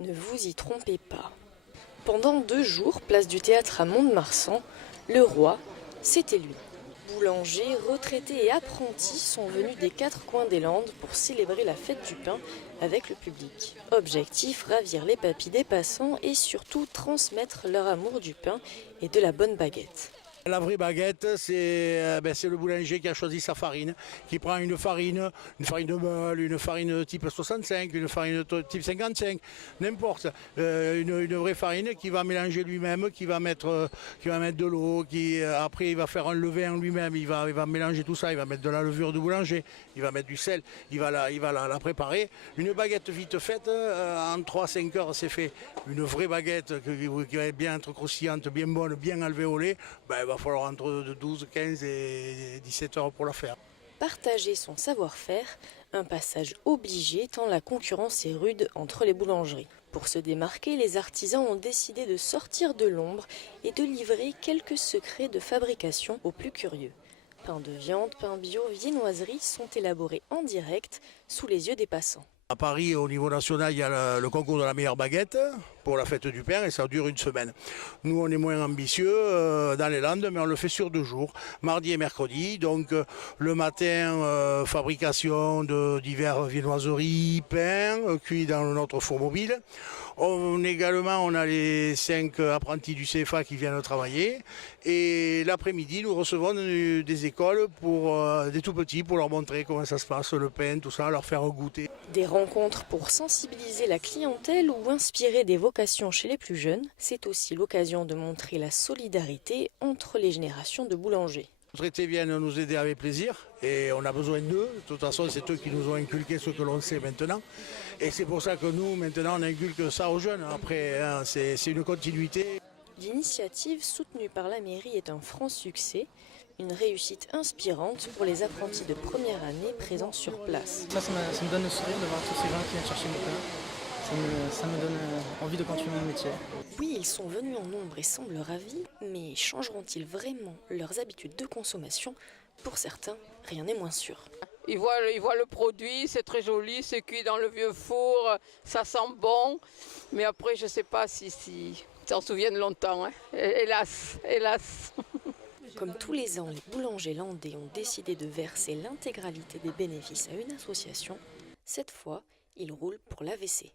Ne vous y trompez pas. Pendant 2 jours, place du Théâtre à Mont-de-Marsan, le roi, c'était lui. Boulangers, retraités et apprentis sont venus des 4 coins des Landes pour célébrer la fête du pain avec le public. Objectif, ravir les papilles des passants et surtout transmettre leur amour du pain et de la bonne baguette. La vraie baguette, c'est le boulanger qui a choisi sa farine, qui prend une farine de meule, une farine type 65, une farine type 55, n'importe. Une vraie farine qu'il va mélanger lui-même, qui va mettre de l'eau, après il va faire un levain lui-même, il va mélanger tout ça, il va mettre de la levure de boulanger, il va mettre du sel, il va la préparer. Une baguette vite faite, en 3-5 heures c'est fait. Une vraie baguette qui va bien être croustillante, bien bonne, bien alvéolée, il va falloir entre 12, 15 et 17 heures pour la faire. Partager son savoir-faire, un passage obligé tant la concurrence est rude entre les boulangeries. Pour se démarquer, les artisans ont décidé de sortir de l'ombre et de livrer quelques secrets de fabrication aux plus curieux. Pain de viande, pain bio, viennoiseries sont élaborés en direct sous les yeux des passants. À Paris, au niveau national, il y a le concours de la meilleure baguette pour la fête du pain et ça dure une semaine. Nous, on est moins ambitieux dans les Landes, mais on le fait sur 2 jours, mardi et mercredi. Donc le matin, fabrication de divers viennoiseries, pains, cuits dans notre four mobile. On a les 5 apprentis du CFA qui viennent travailler. Et l'après-midi, nous recevons des écoles pour des tout petits pour leur montrer comment ça se passe, le pain, tout ça, leur faire goûter. Des rencontres pour sensibiliser la clientèle ou inspirer des vocations chez les plus jeunes, c'est aussi l'occasion de montrer la solidarité entre les générations de boulangers. Les retraités viennent nous aider avec plaisir et on a besoin d'eux. De toute façon, c'est eux qui nous ont inculqué ce que l'on sait maintenant. Et c'est pour ça que nous, maintenant, on inculque ça aux jeunes. Après, c'est une continuité. L'initiative soutenue par la mairie est un franc succès, une réussite inspirante pour les apprentis de première année présents sur place. Ça me donne le sourire de voir tous ces gens qui viennent chercher mon pain. Ça me donne envie de continuer mon métier. Oui, ils sont venus en nombre et semblent ravis, mais changeront-ils vraiment leurs habitudes de consommation? Pour certains, rien n'est moins sûr. Ils voient le produit, c'est très joli, c'est cuit dans le vieux four, ça sent bon. Mais après, je ne sais pas si s'en souviennent longtemps. Hein. Hélas, hélas. Comme tous les ans, les boulangers landais ont décidé de verser l'intégralité des bénéfices à une association. Cette fois, ils roulent pour l'AVC.